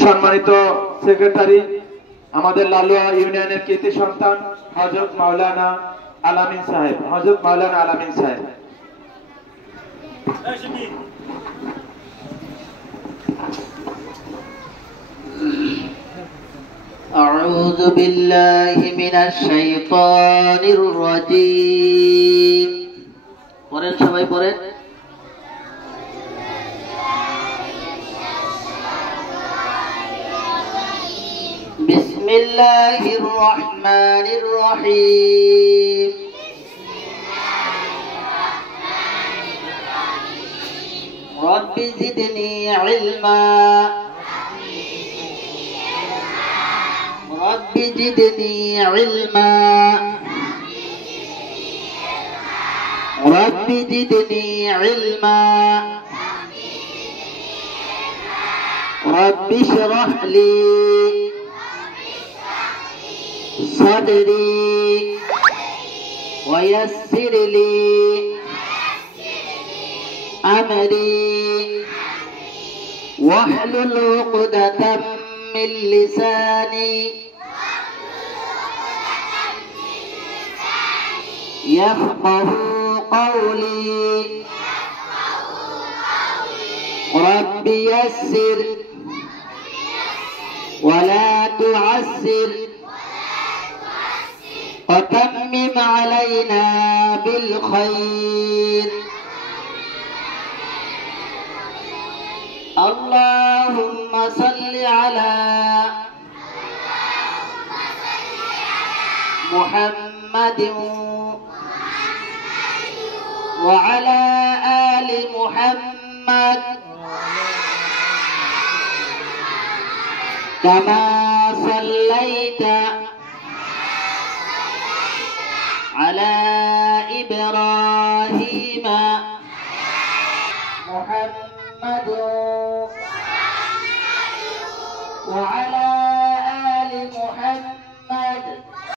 সম্মানিত সেক্রেটারি আমাদের লালুয়া ইউনিয়নের কৃতি সন্তান হযরত মাওলানা আলামিন সাহেব, হযরত মাওলানা আলামিন সাহেব। أعوذ بالله من الشيطان الرجيم পড়েন সবাই পড়েন بسم الله الرحمن الرحيم رب زدني علما رب زدني علما رب زدني علما رب اشرح لي صدري ويسر لي أمري واحلل عقدة من لساني يفقه قولي رب يسر ولا تعسر وتمم علينا بالخير اللهم صل على محمد وعلى آل محمد كما صليت على إبراهيم محمد وعلى